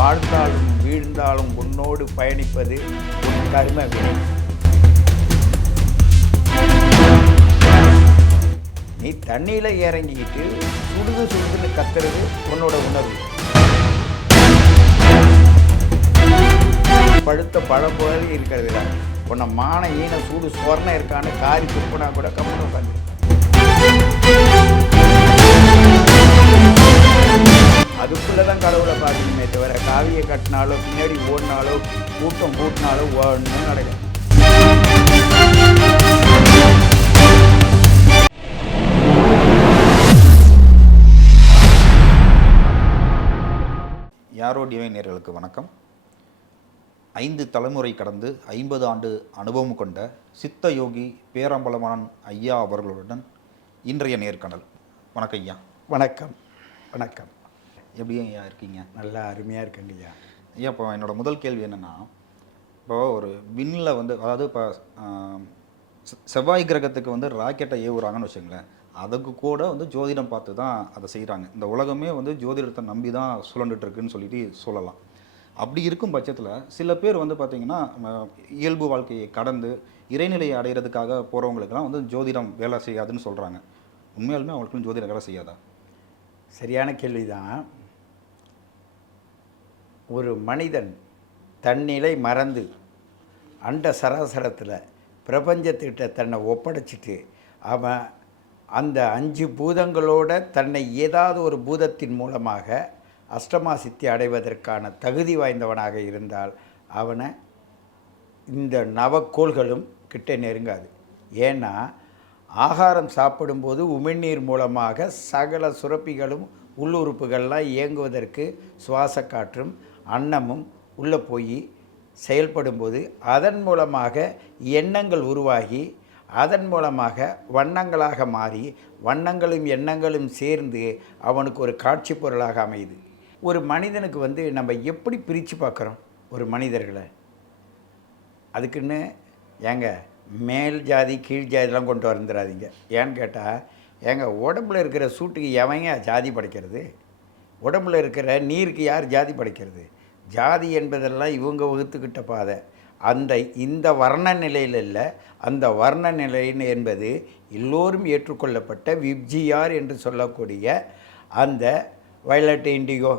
வாழ்ந்தாலும் வீழ்ந்தாலும் உன்னோடு பயணிப்பது உன் கர்ம வினை. நீ தண்ணியில் இறங்கிக்கிட்டு சுடுது சுடுதுன்னு கத்துறது உன்னோட உணர்வு. பழுத்த பழம் போல இருக்கிறது தான் உன்னை மான ஈன சூடு சொர்ணம் இருக்கான்னு காரி துப்புனா கூட கம்முன்னு உட்காந்து. அதுக்குள்ளே தான் கடவுளை பார்க்கணுமே தவிர காவியை கட்டினாலோ பின்னாடி ஓடினாலோ கூட்டம் கூட்டினாலோ ஒன்றும் நடக்கும். யாரோ டிவைன் நேயர்களுக்கு வணக்கம். 5 தலைமுறை கடந்து 50 ஆண்டு அனுபவம் கொண்ட சித்த யோகி பேரம்பலவாணன் ஐயா அவர்களுடன் இன்றைய நேர்காணல். வணக்கம் ஐயா. வணக்கம். வணக்கம். எப்படி ஐயா இருக்கீங்க? நல்லா அருமையாக இருக்குங்க ஐயா. ஐயா, இப்போ என்னோடய முதல் கேள்வி என்னென்னா, இப்போது ஒரு விண்ணில் அதாவது இப்போ செவ்வாய் கிரகத்துக்கு ராக்கெட்டை ஏவுறாங்கன்னு வச்சுங்களேன், அதுக்கு கூட ஜோதிடம் பார்த்து தான் அதை செய்கிறாங்க. இந்த உலகமே ஜோதிடத்தை நம்பி தான் சுழண்டுட்டுருக்குன்னு சொல்லிட்டு சொல்லலாம். அப்படி இருக்கும் பட்சத்தில் சில பேர் பார்த்திங்கன்னா இயல்பு வாழ்க்கையை கடந்து இறைநிலையை அடைகிறதுக்காக போகிறவங்களுக்கெல்லாம் ஜோதிடம் வேலை செய்யாதுன்னு சொல்கிறாங்க. உண்மையாலுமே அவங்களுக்கும் ஜோதிடம் வேலை செய்யாதா? சரியான கேள்வி தான். ஒரு மனிதன் தன்னிலை மறந்து அண்ட சராசரத்தில் பிரபஞ்சத்திட்ட தன்னை ஒப்படைச்சிட்டு அவன் அந்த 5 பூதங்களோட தன்னை ஏதாவது ஒரு பூதத்தின் மூலமாக அஷ்டமா சித்தி அடைவதற்கான தகுதி வாய்ந்தவனாக இருந்தால் அவனை இந்த நவக்கோள்களும் கிட்ட நெருங்காது. ஏன்னா ஆகாரம் சாப்பிடும்போது உமிழ்நீர் மூலமாக சகல சுரப்பிகளும் உள்ளுறுப்புகள்லாம் இயங்குவதற்கு சுவாச காற்றும் அன்னமும் உள்ளே போய் செயல்படும்போது அதன் மூலமாக எண்ணங்கள் உருவாகி அதன் மூலமாக வண்ணங்களாக மாறி வண்ணங்களும் எண்ணங்களும் சேர்ந்து அவனுக்கு ஒரு காட்சி பொருளாக அமையுது. ஒரு மனிதனுக்கு நம்ம எப்படி பிரித்து பார்க்குறோம் ஒரு மனிதர்களை? அதுக்குன்னு ஏங்க மேல் ஜாதி கீழ் ஜாதிலாம் கொண்டு வந்துடாதீங்க. ஏன்னு கேட்டால், ஏங்க உடம்புல இருக்கிற சூட்டுக்கு எவங்க ஜாதி படைக்கிறது? உடம்புல இருக்கிற நீருக்கு யார் ஜாதி படைக்கிறது? ஜாதி என்பதெல்லாம் இவங்க வகுத்துக்கிட்ட பாதை. இந்த வர்ண நிலையில் இல்லை, அந்த வர்ண நிலை என்பது எல்லோரும் ஏற்றுக்கொள்ளப்பட்ட விப்ஜிஆர் என்று சொல்லக்கூடிய அந்த வயலட் இண்டிகோ,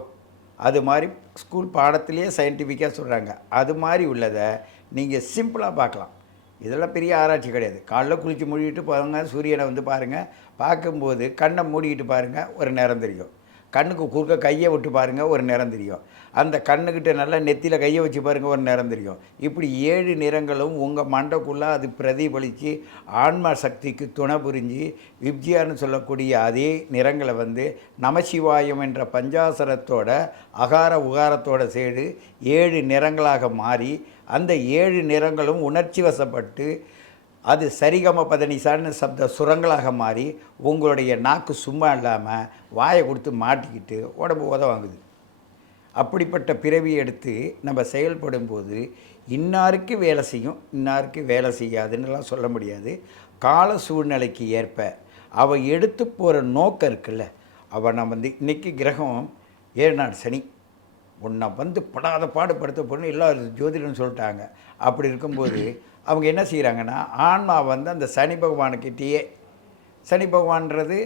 அது மாதிரி ஸ்கூல் பாடத்திலேயே சயின்டிஃபிக்காக சொல்கிறாங்க. அது மாதிரி உள்ளதை நீங்கள் சிம்பிளாக பார்க்கலாம். இதெல்லாம் பெரிய ஆராய்ச்சி கிடையாது. காலைல குளித்து மூடிட்டு போங்க, சூரியனை பாருங்கள். பார்க்கும்போது கண்ணை மூடிக்கிட்டு பாருங்கள், ஒரு நிறம் தெரியும். கண்ணுக்கு குறுக்க கையை விட்டு பாருங்கள், ஒரு நிறம் தெரியும். அந்த கண்ணுக்கிட்ட நல்லா நெத்தியில் கையை வச்சு பாருங்கள், ஒரு நிறம் தெரியும். இப்படி 7 நிறங்களும் உங்கள் மண்டைக்குள்ளே அது பிரதிபலித்து ஆன்மா சக்திக்கு துணை புரிஞ்சு விப்ஜியார்னு சொல்லக்கூடிய அதே நிறங்களை நமசிவாயம் என்ற பஞ்சாசரத்தோட அகார உகாரத்தோட சேர்ந்து 7 நிறங்களாக மாறி அந்த 7 நிறங்களும் உணர்ச்சி வசப்பட்டு அது சரிகம பதனிசான்னு சப்த சுரங்களாக மாறி உங்களுடைய நாக்கு சும்மா இல்லாமல் வாயை கொடுத்து மாட்டிக்கிட்டு உடம்பு உதவாங்குது. அப்படிப்பட்ட பிறவியை எடுத்து நம்ம செயல்படும்போது இன்னாருக்கு வேலை செய்யும், இன்னாருக்கு வேலை செய்யாதுன்னெலாம் சொல்ல முடியாது. கால சூழ்நிலைக்கு ஏற்ப அவள் எடுத்து போகிற நோக்கம் இருக்குல்ல, அவள் நம்ம இன்றைக்கி கிரகம் 7 நாள் சனி, உன்னை படாத பாடுபடுத்த போகணுன்னு எல்லா ஜோதிடம்னு சொல்லிட்டாங்க. அப்படி இருக்கும்போது அவங்க என்ன செய்கிறாங்கன்னா, ஆன்மா அந்த சனி பகவானுக்கிட்டேயே, சனி பகவான்றது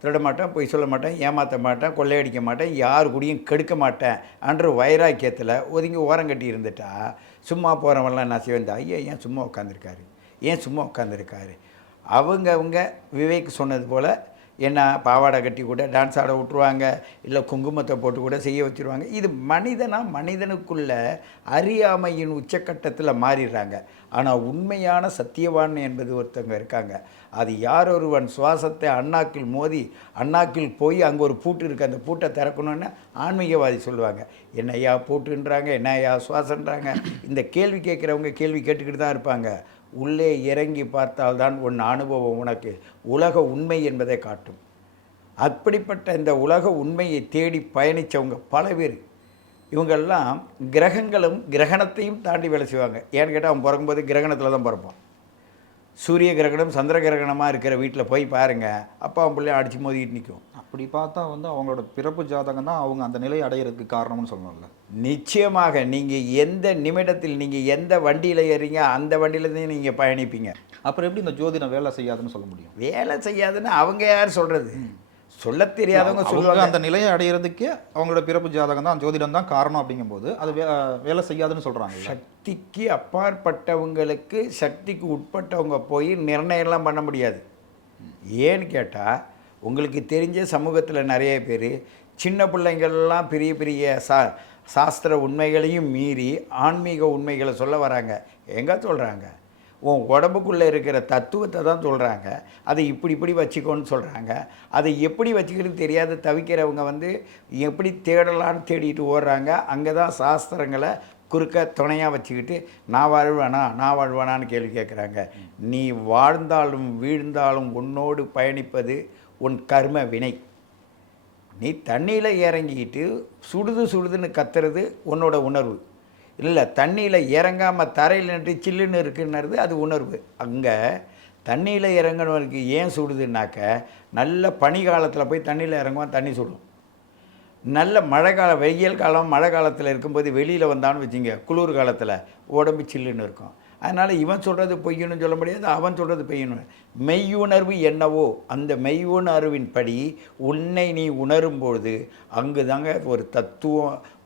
திருட மாட்டேன், பொய் சொல்ல மாட்டேன், ஏமாற்ற மாட்டேன், கொள்ளையடிக்க மாட்டேன், யார் கூடயும் கெடுக்க மாட்டேன் என்ற வைராக்கியத்தில் ஒதுங்கி ஓரங்கட்டி இருந்துட்டா சும்மா போகிறவங்களாம் என்ன செய்வேன், ஐயா ஏன் சும்மா உட்காந்துருக்காரு, ஏன் சும்மா உட்காந்துருக்காரு. அவங்க விவேக் சொன்னது போல் என்ன பாவாடை கட்டி கூட டான்ஸ் ஆட விட்ருவாங்க, இல்லை குங்குமத்தை போட்டு கூட செய்ய வச்சுருவாங்க. இது மனிதனுக்குள்ள அறியாமையின் உச்சக்கட்டத்தில் மாறிடுறாங்க. ஆனால் உண்மையான சத்தியவான் என்பது ஒருத்தவங்க இருக்காங்க. அது யார் ஒருவன் சுவாசத்தை அண்ணாக்கில் மோதி அண்ணாக்கில் போய் அங்கே ஒரு பூட்டு இருக்குது, அந்த பூட்டை திறக்கணுன்னு ஆன்மீகவாதி சொல்லுவாங்க. என்ன ஐயா பூட்டுன்றாங்க, என்ன ஐயா சுவாசன்றாங்க. இந்த கேள்வி கேட்குறவங்க கேள்வி கேட்டுக்கிட்டு தான் இருப்பாங்க. உள்ளே இறங்கி பார்த்தால்தான் உன் அனுபவம் உனக்கு உலக உண்மை என்பதை காட்டும். அப்படிப்பட்ட இந்த உலக உண்மையை தேடி பயணித்தவங்க பல பேர். இவங்கெல்லாம் கிரகங்களும் கிரகணத்தையும் தாண்டி வேலை செய்வாங்க. ஏன்னு கேட்டால் அவன் பிறக்கும்போது கிரகணத்தில் தான் பிறப்பான். சூரிய கிரகணம் சந்திர கிரகணமாக இருக்கிற வீட்டில் போய் பாருங்கள், அப்பா பிள்ளைய அடித்து மோதிக்கிட்டு நிற்கும். அப்படி பார்த்தா வந்து அவங்களோட பிறப்பு ஜாதகம் தான் அவங்க அந்த நிலையை அடையிறதுக்கு காரணம்னு சொல்லணும்ல. நிச்சயமாக நீங்கள் எந்த நிமிடத்தில் நீங்கள் எந்த வண்டியில் ஏறீங்க அந்த வண்டியிலேருந்து நீங்கள் பயணிப்பீங்க. அப்புறம் எப்படி இந்த ஜோதிடம் வேலை செய்யாதுன்னு சொல்ல முடியும்? வேலை செய்யாதுன்னு அவங்க யார் சொல்கிறது? சொல்லத் தெரியாதவங்க அவங்க சொல்லுவாங்க. அந்த நிலையை அடையிறதுக்கே அவங்களோட பிறப்பு ஜாதகம் தான் ஜோதிடம் தான் காரணம் அப்படிங்கும்போது அது வேலை செய்யாதுன்னு சொல்கிறாங்க. சக்திக்கு அப்பாற்பட்டவங்களுக்கு சக்திக்கு உட்பட்டவங்க போய் நிர்ணயம்லாம் பண்ண முடியாது. ஏன்னு கேட்டால் உங்களுக்கு தெரிஞ்ச சமூகத்தில் நிறைய பேர் சின்ன பிள்ளைங்கள்லாம் பெரிய பெரிய சாஸ்திர உண்மைகளையும் மீறி ஆன்மீக உண்மைகளை சொல்ல வராங்க. எங்கே சொல்கிறாங்க? உன் உடம்புக்குள்ளே இருக்கிற தத்துவத்தை தான் சொல்கிறாங்க. அதை இப்படி இப்படி வச்சுக்கோன்னு சொல்கிறாங்க. அதை எப்படி வச்சுக்கிறது தெரியாத தவிக்கிறவங்க வந்து எப்படி தேடலான்னு தேடிட்டு ஓடுறாங்க. அங்கே தான் சாஸ்திரங்களை குறுக்க துணையாக வச்சுக்கிட்டு நான் வாழ்வானான்னு கேள்வி கேட்குறாங்க. நீ வாழ்ந்தாலும் வீழ்ந்தாலும் உன்னோடு பயணிப்பது உன் கர்ம வினை. நீ தண்ணியில் இறங்கிக்கிட்டு சுடுதுன்னு கத்துறது உன்னோட உணர்வு இல்லை. தண்ணியில் இறங்காமல் தரையில் நின்று சில்லுன்னு இருக்குன்னுறது அது உணர்வு. அங்கே தண்ணியில் இறங்கினவனுக்கு ஏன் சுடுதுன்னாக்க, நல்ல பனி காலத்தில் போய் தண்ணியில் இறங்குவான், தண்ணி சுடும். நல்ல வெயில் காலம் மழை காலத்தில் இருக்கும்போது வெளியில் வந்தான்னு வச்சுங்க, குளிர் காலத்தில் உடம்பு சில்லுன்னு இருக்கும். அதனால் இவன் சொல்கிறது பொய்யுன்னு சொல்ல முடியாது, அவன் சொல்கிறது பொய்யுன்னு. மெய்யுணர்வு என்னவோ அந்த மெய்யுணர்வின் படி உன்னை நீ உணரும்பொழுது அங்கு தாங்க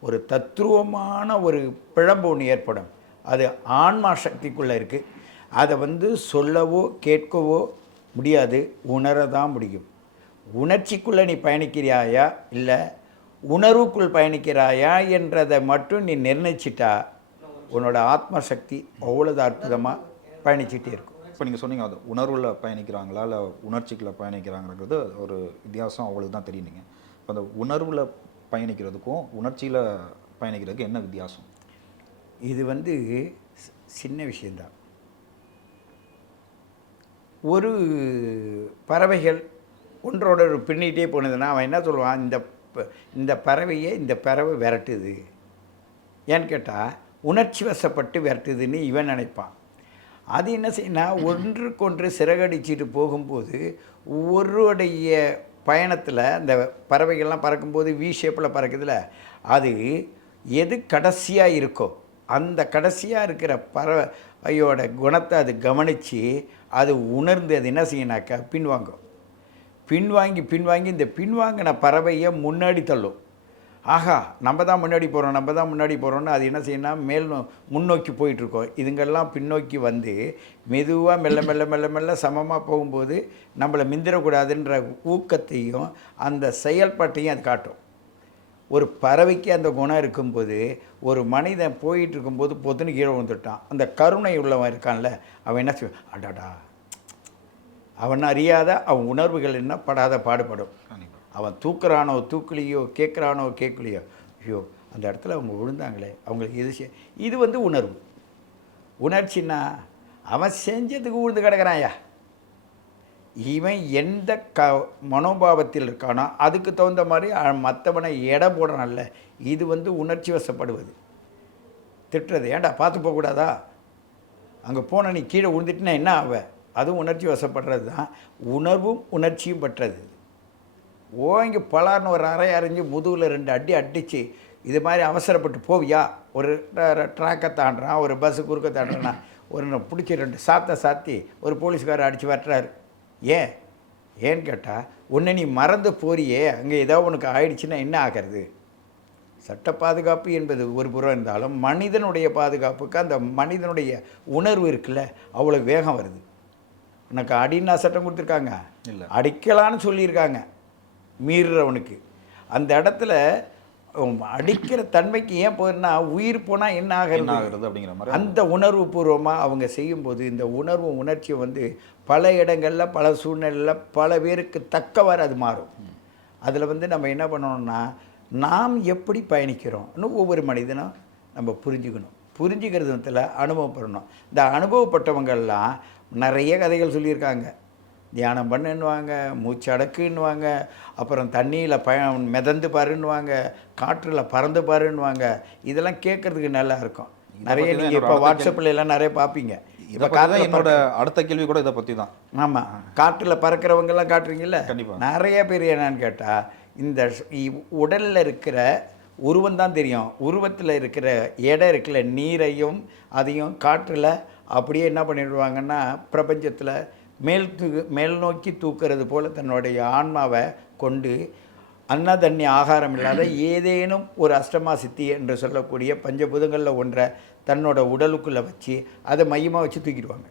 ஒரு தத்துவமான ஒரு பிழம்பு ஒன்று ஏற்படும். அது ஆன்மா சக்திக்குள்ளே இருக்குது. அதை வந்து சொல்லவோ கேட்கவோ முடியாது, உணரதான் முடியும். உணர்ச்சிக்குள்ளே நீ பயணிக்கிறாயா இல்லை உணர்வுக்குள் பயணிக்கிறாயா என்றதை மட்டும் நீ நிர்ணயிச்சிட்டா உன்னோட ஆத்ம சக்தி அவ்வளோது அற்புதமாக பயணிச்சுட்டே இருக்கும். இப்போ நீங்கள் சொன்னீங்க அது உணர்வில் பயணிக்கிறாங்களா இல்லை உணர்ச்சிக்குள்ளே பயணிக்கிறாங்கிறது ஒரு வித்தியாசம் அவ்வளோ தான் தெரியுங்க. இப்போ அந்த உணர்வில் பயணிக்கிறதுக்கும் உணர்ச்சியில் பயணிக்கிறதுக்கும் என்ன வித்தியாசம்? இது வந்து சின்ன விஷயந்தான். ஒரு பறவைகள் ஒன்றோட ஒரு பின்னிகிட்டே போனதுன்னா அவன் என்ன சொல்லுவான், இந்த பறவையை இந்த பறவை விரட்டுது. ஏன்னு கேட்டால் உணர்ச்சி வசப்பட்டு விரட்டுதுன்னு இவன் நினைப்பான். அது என்ன செய்யணும், ஒன்றுக்கொன்று சிறகடிச்சிட்டு போகும்போது ஒருடைய பயணத்தில் அந்த பறவைகள்லாம் பறக்கும்போது வி ஷேப்பில் பறக்குதுல, அது எது கடைசியாக இருக்கோ அந்த கடைசியாக இருக்கிற பறவையோட குணத்தை அது கவனித்து அது உணர்ந்து அது என்ன செய்யணாக்கா பின்வாங்கும். பின்வாங்கி இந்த பின்வாங்கின பறவையை முன்னாடி தள்ளும். ஆஹா நம்ம தான் முன்னாடி போகிறோம்னு அது என்ன செய்யணும், முன்னோக்கி போயிட்டுருக்கோம். இதுங்கெல்லாம் பின்னோக்கி வந்து மெதுவாக மெல்ல சமமாக போகும்போது நம்மளை மிந்திரக்கூடாதுன்ற ஊக்கத்தையும் அந்த செயல்பாட்டையும் அது காட்டும். ஒரு பறவைக்கு அந்த குணம் இருக்கும்போது ஒரு மனிதன் போயிட்டு இருக்கும்போது பொத்துன்னு கீழே வந்துட்டான், அந்த கருணை உள்ளவன் இருக்கான்ல, அவன் என்ன செய்வான், அடாடா, அவன் அறியாத அவன் உணர்வுகள் என்ன படாத பாடுபடும். அவன் தூக்குறானோ தூக்கலையோ கேட்குறானோ கேட்கலையோ, ஐயோ அந்த இடத்துல அவங்க விழுந்தாங்களே, அவங்களுக்கு இது வந்து உணர்வு. உணர்ச்சின்னா அவன் செஞ்சதுக்கு விழுந்து கிடக்கிறான்யா, இவன் எந்த மனோபாவத்தில் இருக்கானோ அதுக்கு தகுந்த மாதிரி மற்றவனை எடை போடணும்ல, இது வந்து உணர்ச்சி வசப்படுவது. திட்டுறது, ஏன்டா பார்த்து போகக்கூடாதா, அங்கே போன நீ கீழே விழுந்துட்டுனா என்ன ஆவ, அதுவும் உணர்ச்சி வசப்படுறது தான். உணர்வும் உணர்ச்சியும் பற்றது. இங்கே பலார்னு ஒரு அறை அரைஞ்சி முதுகில் 2 அடி அடித்து இது மாதிரி அவசரப்பட்டு போவியா, ஒரு ட்ராக்கை தாண்டுறான், ஒரு பஸ்ஸு குறுக்க தாண்டுறான்னா ஒரு பிடிச்சி 2 சாத்தி ஒரு போலீஸ்காரர் அடித்து வெட்டுறாரு. ஏன்னு கேட்டால் உன்னை நீ மறந்து போறியே, அங்கே ஏதோ உனக்கு ஆயிடுச்சுன்னா என்ன ஆகிறது. சட்ட பாதுகாப்பு என்பது ஒரு புறம் இருந்தாலும் மனிதனுடைய பாதுகாப்புக்கு அந்த மனிதனுடைய உணர்வு இருக்குல்ல, அவ்வளோ வேகம் வருது. உனக்கு அடின்னா சட்டம் கொடுத்துருக்காங்க, இல்லை அடிக்கலான்னு சொல்லியிருக்காங்க. மீறுறவனுக்கு அந்த இடத்துல அடிக்கிற தன்மைக்கு ஏன் போயிருந்தா உயிர் போனால் என்ன ஆகிறது அப்படிங்கிற மாதிரி அந்த உணர்வு பூர்வமாக அவங்க செய்யும்போது இந்த உணர்வும் உணர்ச்சியும் வந்து பல இடங்களில் பல சூழ்நிலையில் பல பேருக்கு தக்கவாறு அது மாறும். அதில் வந்து நம்ம என்ன பண்ணணும்னா, நாம் எப்படி பயணிக்கிறோம்னு ஒவ்வொரு மனிதனும் நம்ம புரிஞ்சுக்கிறதுல அனுபவப்படணும். இந்த அனுபவப்பட்டவங்கள்லாம் நிறைய கதைகள் சொல்லியிருக்காங்க. தியானம் பண்ணுன்னுவாங்க, மூச்சு அடக்குன்னுவாங்க, அப்புறம் தண்ணியில் மிதந்து பாருன்னுவாங்க, காற்றில் பறந்து பாருன்னுவாங்க. இதெல்லாம் கேட்குறதுக்கு நல்லா இருக்கும். நிறைய நீங்கள் இப்போ வாட்ஸ்அப்பில் எல்லாம் நிறைய பார்ப்பீங்க. இதை பற்றி தான் என்னோட அடுத்த கேள்வி கூட இதை பற்றி தான். ஆமாம், காற்றில் பறக்கிறவங்கெல்லாம் காட்டுறீங்கல்ல, கண்டிப்பாக நிறைய பேர் என்னன்னு கேட்டால் இந்த உடலில் இருக்கிற உருவம் தான் தெரியும், உருவத்தில் இருக்கிற இடம் இருக்குல்ல, நீரையும் அதையும் காற்றில் அப்படியே என்ன பண்ணிடுவாங்கன்னா பிரபஞ்சத்தில் மேல் நோக்கி தூக்கிறது போல் தன்னுடைய ஆன்மாவை கொண்டு அன்னதண்ணி ஆகாரம் இல்லாத ஏதேனும் ஒரு அஷ்டமா சித்தி என்று சொல்லக்கூடிய பஞ்சபூதங்களில் ஒன்றை தன்னோட உடலுக்குள்ளே வச்சு அதை மையமாக வச்சு தூக்கிடுவாங்க.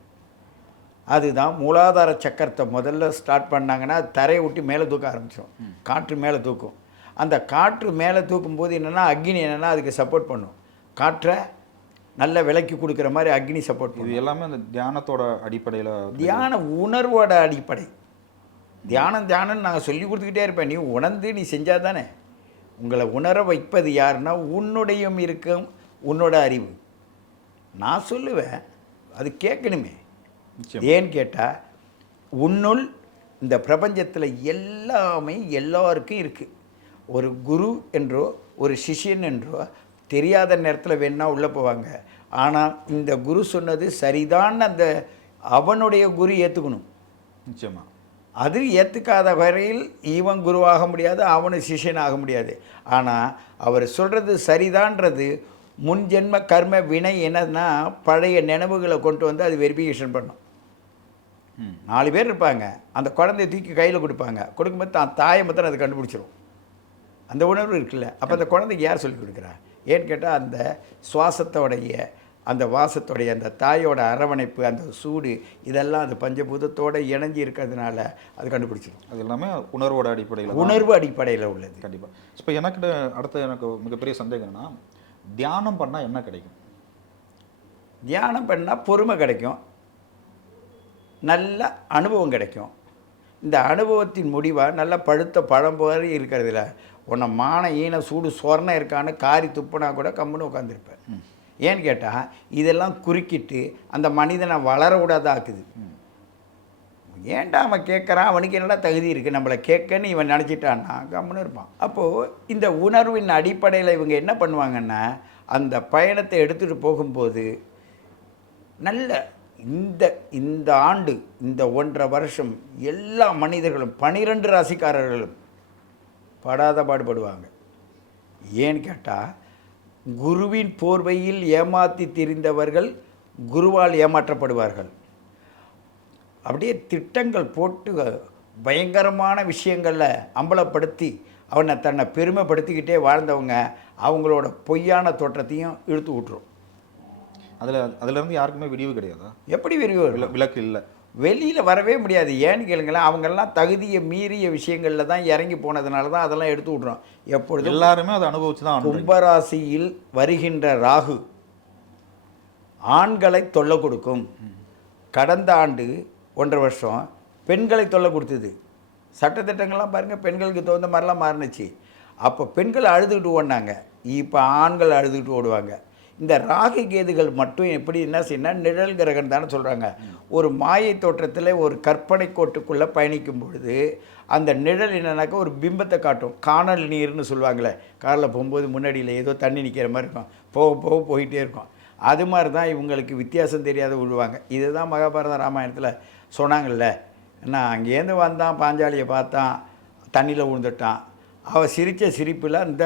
அதுதான் மூலாதார சக்கரத்தை முதல்ல ஸ்டார்ட் பண்ணாங்கன்னா தரையை விட்டு மேலே தூக்க ஆரம்பிச்சிடும். காற்று மேலே தூக்கும். அந்த காற்று மேலே தூக்கும்போது என்னென்னா அக்னி என்னென்னா அதுக்கு சப்போர்ட் பண்ணும். காற்றை நல்ல விலைக்கு கொடுக்குற மாதிரி அக்னி சப்போர்ட் பண்ணும். இது எல்லாமே அந்த தியானத்தோட அடிப்படையில், தியான உணர்வோட அடிப்படை. தியானம்னு நாங்கள் சொல்லி கொடுத்துக்கிட்டே இருப்பேன். நீ உணர்ந்து நீ செஞ்சால் தானே. உங்களை உணர வைப்பது யாருன்னா உன்னுடையும் இருக்கும் உன்னோட அறிவு. நான் சொல்லுவேன், அது கேட்கணுமே. ஏன்னு கேட்டால் உன்னுள் இந்த பிரபஞ்சத்தில் எல்லாமே எல்லாருக்கும் இருக்குது. ஒரு குரு என்றோ ஒரு சிஷ்யன் என்றோ தெரியாத நேரத்தில் வேணா உள்ளே போவாங்க. ஆனால் இந்த குரு சொன்னது சரிதான், அந்த அவனுடைய குரு ஏற்றுக்கணும். நிச்சயமாக அது ஏற்றுக்காத வரையில் இவன் குருவாக முடியாது, அவனு சிஷ்யன் ஆக முடியாது. ஆனால் அவர் சொல்கிறது சரிதான்றது முன் ஜென்ம கர்ம வினை என்னன்னா பழைய நினைவுகளை கொண்டு வந்து அது வெரிஃபிகேஷன் பண்ணும். 4 பேர் இருப்பாங்க, அந்த குழந்தைய தூக்கி கையில் கொடுப்பாங்க. கொடுக்கும்போது தான் தாயை மாத்திரம் அதை கண்டுபிடிச்சிரும். அந்த உணர்வு இருக்குல்ல. அப்போ அந்த குழந்தைக்கு யார் சொல்லிக் கொடுக்குறா? ஏன்னு கேட்டால் அந்த சுவாசத்தோடைய அந்த வாசத்தோடைய அந்த தாயோட அரவணைப்பு, அந்த சூடு, இதெல்லாம் அந்த பஞ்சபூதத்தோடு இணைஞ்சி இருக்கிறதுனால அது கண்டுபிடிச்சிடும். அது எல்லாமே உணர்வோட அடிப்படையில், உணர்வு அடிப்படையில் உள்ளது. கண்டிப்பாக. இப்போ எனக்கு மிகப்பெரிய சந்தேகம் என்னன்னா, தியானம் பண்ணால் என்ன கிடைக்கும்? தியானம் பண்ணால் பொறுமை கிடைக்கும், நல்ல அனுபவம் கிடைக்கும். இந்த அனுபவத்தின் முடிவாக நல்ல பழுத்த பழம் போது இருக்கிறதுல உன்னை மான ஈன சூடு சொர்ணம் இருக்கான்னு காரி துப்புனா கூட கம்முன்னு உட்காந்துருப்பேன். ஏன்னு கேட்டால் இதெல்லாம் குறுக்கிட்டு அந்த மனிதனை வளர விடாதாக்குது. ஏன்டா அவன் கேட்குறான், அவனுக்கு என்னடா தகுதி இருக்குது நம்மளை கேட்கன்னு இவன் நினச்சிட்டான்னா கம்முன்னு இருப்பான். அப்போது இந்த உணர்வின் அடிப்படையில் இவங்க என்ன பண்ணுவாங்கன்னா அந்த பயணத்தை எடுத்துகிட்டு போகும்போது நல்ல இந்த ஆண்டு இந்த 1.5 வருஷம் எல்லா மனிதர்களும் 12 ராசிக்காரர்களும் படாத பாடுபடுவாங்க. ஏன்னு கேட்டால் குருவின் போர்வையில் ஏமாற்றி திரிந்தவர்கள் குருவால் ஏமாற்றப்படுவார்கள். அப்படியே திட்டங்கள் போட்டு பயங்கரமான விஷயங்களில் அம்பலப்படுத்தி அவனை தன்னை பெருமைப்படுத்திக்கிட்டே வாழ்ந்தவங்க அவங்களோட பொய்யான தோற்றத்தையும் இழுத்து விட்டுரும். அதுலேருந்து யாருக்குமே விடிவு கிடையாதா? எப்படி விரிவு? விளக்கு இல்லை, வெளியில் வரவே முடியாது. ஏன்னு கேளுங்களேன், அவங்கெல்லாம் தகுதியை மீறிய விஷயங்களில் தான் இறங்கி போனதுனால தான் அதெல்லாம் எடுத்து விட்றோம். எப்பொழுதும் எல்லாருமே அதை அனுபவிச்சு தான். கும்பராசியில் வருகின்ற ராகு ஆண்களை தொல்லை கொடுக்கும். கடந்த ஆண்டு 1.5 வருஷம் பெண்களை தொல்லை கொடுத்தது. சட்டத்திட்டங்கள்லாம் பாருங்கள், பெண்களுக்கு தகுந்த மாதிரிலாம் மாறினுச்சு. அப்போ பெண்கள் அழுதுகிட்டு ஓடினாங்க, இப்போ ஆண்கள் அழுதுகிட்டு ஓடுவாங்க. இந்த ராகு கேதுகள் மட்டும் எப்படி என்ன செய்யணும், நிழல் கிரகம் தானே சொல்கிறாங்க. ஒரு மாயை தோற்றத்தில் ஒரு கற்பனை கோட்டுக்குள்ளே பயணிக்கும் பொழுது அந்த நிழல் என்னன்னாக்கா ஒரு பிம்பத்தை காட்டும். காணல் நீர்னு சொல்லுவாங்களே, காரில் போகும்போது முன்னாடியில் ஏதோ தண்ணி நிற்கிற மாதிரி இருக்கும், போக போயிட்டே இருக்கும். அது மாதிரி தான் இவங்களுக்கு வித்தியாசம் தெரியாத விழுவாங்க. இதுதான் மகாபாரத ராமாயணத்தில் சொன்னாங்கல்ல, நான் அங்கேருந்து வந்தான், பாஞ்சாலியை பார்த்தான், தண்ணியில் விழுந்துட்டான், அவள் சிரித்த சிரிப்பில் அந்த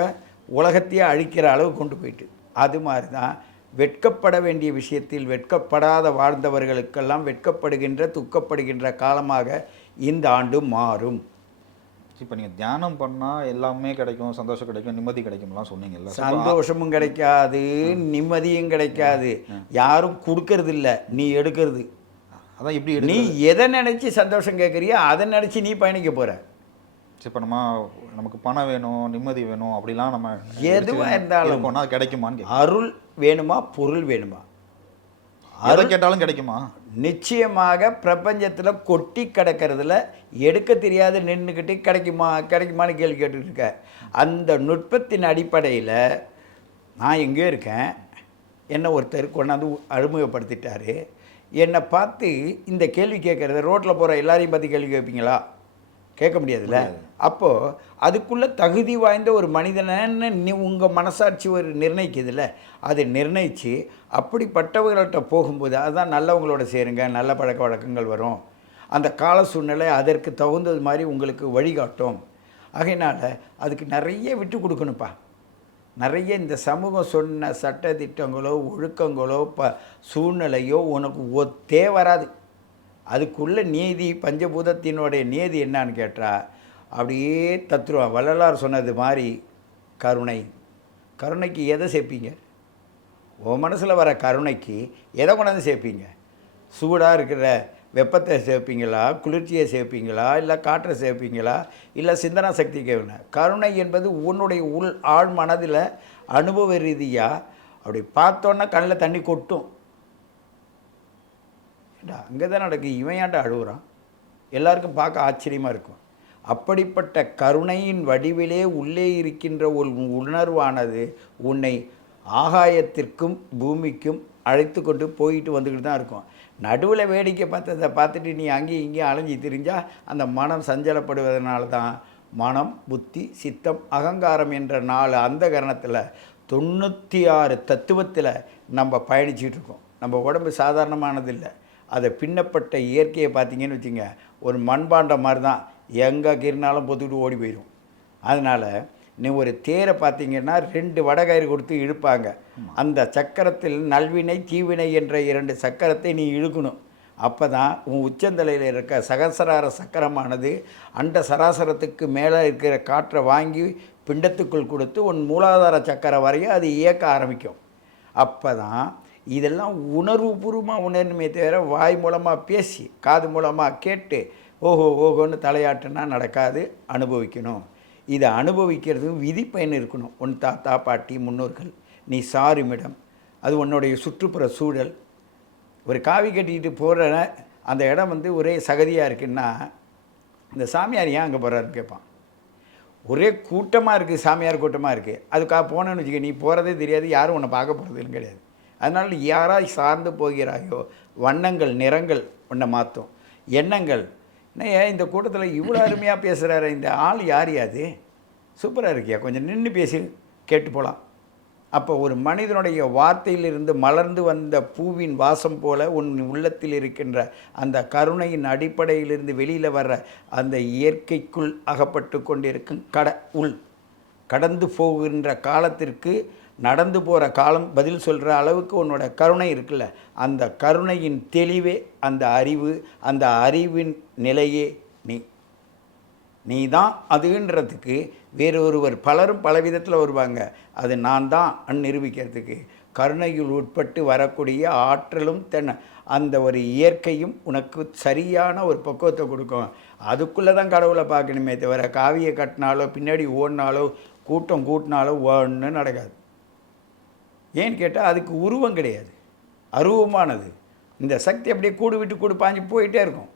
உலகத்தையே அழிக்கிற அளவு கொண்டு போயிட்டு. அது மாதிரி தான் வெட்கப்பட வேண்டிய விஷயத்தில் வெட்கப்படாத வாழ்ந்தவர்களுக்கெல்லாம் வெட்கப்படுகின்ற துக்கப்படுகின்ற காலமாக இந்த ஆண்டு மாறும். இப்போ நீங்கள் தியானம் பண்ணால் எல்லாமே கிடைக்கும், சந்தோஷம் கிடைக்கும், நிம்மதி கிடைக்கும்லாம் சொன்னீங்கல்ல. சந்தோஷமும் கிடைக்காது, நிம்மதியும் கிடைக்காது. யாரும் கொடுக்கறது இல்லை, நீ எடுக்கிறது. அதான் எப்படி நீ எதை நினச்சி சந்தோஷம் கேட்குறியோ அதை நினச்சி நீ பயணிக்க போகிற. இப்போ நமக்கு பணம் வேணும், நிம்மதி வேணும், அப்படிலாம் நம்ம எதுவாக இருந்தாலும் அது கிடைக்குமான்னு. அருள் வேணுமா, பொருள் வேணுமா? அதை கேட்டாலும் கிடைக்குமா? நிச்சயமாக பிரபஞ்சத்தில் கொட்டி கிடக்கிறதுல எடுக்க தெரியாத நின்றுக்கிட்டு கிடைக்குமான்னு கேள்வி கேட்டுக்கிட்டு இருக்க. அந்த நுட்பத்தின் அடிப்படையில் நான் எங்கே இருக்கேன், என்னை ஒருத்தர் கொண்டாந்து அறிமுகப்படுத்திட்டாரு. என்னை பார்த்து இந்த கேள்வி கேட்குறத ரோட்டில் போகிற எல்லாரையும் பார்த்து கேள்வி கேட்பீங்களா? கேட்க முடியாதுல்ல. அப்போது அதுக்குள்ளே தகுதி வாய்ந்த ஒரு மனிதனன்னு நீ உங்கள் மனசாட்சி ஒரு நிர்ணயிக்குதுல்ல, அதை நிர்ணயித்து அப்படிப்பட்டவர்கள்ட்ட போகும்போது அதுதான் நல்லவங்களோட சேருங்க, நல்ல பழக்க வழக்கங்கள் வரும். அந்த கால சூழ்நிலை அதற்கு தகுந்தது மாதிரி உங்களுக்கு வழிகாட்டும். ஆகையினால் அதுக்கு நிறைய விட்டு கொடுக்கணுப்பா. நிறைய இந்த சமூகம் சொன்ன சட்ட திட்டங்களோ ஒழுக்கங்களோ சூழ்நிலையோ உனக்கு ஒத்தே வராது. அதுக்குள்ள நீதி பஞ்சபூதத்தினுடைய நீதி என்னான்னு கேட்டால் அப்படியே தத்துருவான். வள்ளலார் சொன்னது மாதிரி கருணை. கருணைக்கு எதை சேர்ப்பீங்க? உன் மனசில் வர கருணைக்கு எதை கொண்டாந்து சேர்ப்பீங்க? சூடாக இருக்கிற வெப்பத்தை சேர்ப்பீங்களா, குளிர்ச்சியை சேர்ப்பீங்களா, இல்லை காற்றை சேர்ப்பீங்களா, இல்லை சிந்தனா சக்திக்கு வேணும்? கருணை என்பது உன்னுடைய ஆழ் மனதில் அனுபவ ரீதியாக அப்படி பார்த்தோன்னா கண்ணில் தண்ணி கொட்டும். ஏண்டா அங்கே தான் நடக்கு, இவன் ஏன்டா அழுகுறான்? எல்லாருக்கும் பார்க்க ஆச்சரியமாக இருக்கும். அப்படிப்பட்ட கருணையின் வடிவிலே உள்ளே இருக்கின்ற ஒரு உணர்வானது உன்னை ஆகாயத்திற்கும் பூமிக்கும் அழைத்து கொண்டு போயிட்டு வந்துக்கிட்டு தான் இருக்கும். நடுவில் வேடிக்கை பார்த்ததை பார்த்துட்டு நீ அங்கேயும் இங்கேயும் அலைஞ்சி திரிஞ்சால் அந்த மனம் சஞ்சலப்படுவதனால தான் மனம், புத்தி, சித்தம், அகங்காரம் என்ற 4 அந்த கரணத்தில் 96 தத்துவத்தில் நம்ம பயணிச்சிட்டு இருக்கோம். நம்ம உடம்பு சாதாரணமானது இல்லை. அதை பின்னப்பட்ட இயற்கையை பார்த்தீங்கன்னு வச்சுங்க, ஒரு மண்பாண்டம் மாதிரி தான், எங்கே கிருனாலும் பொத்துக்கிட்டு ஓடி போயிடும். அதனால் நீ ஒரு தேரை பார்த்தீங்கன்னா 2 வடகயிறு கொடுத்து இழுப்பாங்க. அந்த சக்கரத்தில் நல்வினை தீவினை என்ற 2 சக்கரத்தை நீ இழுக்கணும். அப்போ தான் உன் உச்சந்தலையில் இருக்க சகசரார சக்கரமானது அண்ட சராசரத்துக்கு மேலே இருக்கிற காற்றை வாங்கி பிண்டத்துக்குள் கொடுத்து உன் மூலாதார சக்கரம் வரையும் அது இயக்க ஆரம்பிக்கும். அப்போ தான் இதெல்லாம் உணர்வுபூர்வமாக உணரணுமே தவிர வாய் மூலமாக பேசி காது மூலமாக கேட்டு ஓஹோ ஓஹோன்னு தலையாட்டுனா நடக்காது. அனுபவிக்கணும். இதை அனுபவிக்கிறதுக்கு விதிப்பயன் இருக்கணும். உன் தாத்தா பாட்டி முன்னோர்கள், நீ சாருமிடம், அது உன்னுடைய சுற்றுப்புற சூழல். ஒரு காவி கட்டிக்கிட்டு போகிற அந்த இடம் வந்து ஒரே சகதியாக இருக்குன்னா இந்த சாமியார் ஏன் அங்கே போகிறாருன்னு கேட்பான். ஒரே கூட்டமாக இருக்குது, சாமியார் கூட்டமாக இருக்குது. அதுக்காக போனேன்னு வச்சுக்க, நீ போகிறதே தெரியாது, யாரும் உன்னை பார்க்க போகிறதுன்னு கிடையாது. அதனால் யாராய் சார்ந்து போகிறாயோ வண்ணங்கள் நிறங்கள் உன்னை மாற்றும். எண்ணங்கள் ஏன் இந்த கூட்டத்தில் இவ்வளோ அருமையாக பேசுகிறாரு, இந்த ஆள் யார் யாது, சூப்பராக இருக்கியா, கொஞ்சம் நின்று பேசி கேட்டு போகலாம். அப்போ ஒரு மனிதனுடைய வார்த்தையிலிருந்து மலர்ந்து வந்த பூவின் வாசம் போல உன் உள்ளத்தில் இருக்கின்ற அந்த கருணையின் அடிப்படையிலிருந்து வெளியில் வர்ற அந்த இயற்கைக்குள் அகப்பட்டு கொண்டிருக்கும் கடந்து போகின்ற காலத்திற்கு நடந்து போகிற காலம் பதில் சொல்கிற அளவுக்கு உன்னோட கருணை இருக்குல்ல, அந்த கருணையின் தெளிவே அந்த அறிவு, அந்த அறிவின் நிலையே நீ தான் அதுன்றதுக்கு வேறொருவர் பலரும் பலவிதத்தில் வருவாங்க. அது நான் தான் நிரூபிக்கிறதுக்கு கருணையில் உட்பட்டு வரக்கூடிய ஆற்றலும் அந்த ஒரு இயற்கையும் உனக்கு சரியான ஒரு பக்குவத்தை கொடுக்கும். அதுக்குள்ளே தான் கடவுளை பார்க்கணுமே தவிர காவியை கட்டினாலோ பின்னாடி ஓடினாலோ கூட்டம் கூட்டினாலோ ஒன்றும் நடக்காது. ஏன்னு கேட்டால் அதுக்கு உருவம் கிடையாது, அருவமானது. இந்த சக்தி அப்படியே கூடு விட்டு கூடு பாஞ்சு போயிட்டே இருக்கும்.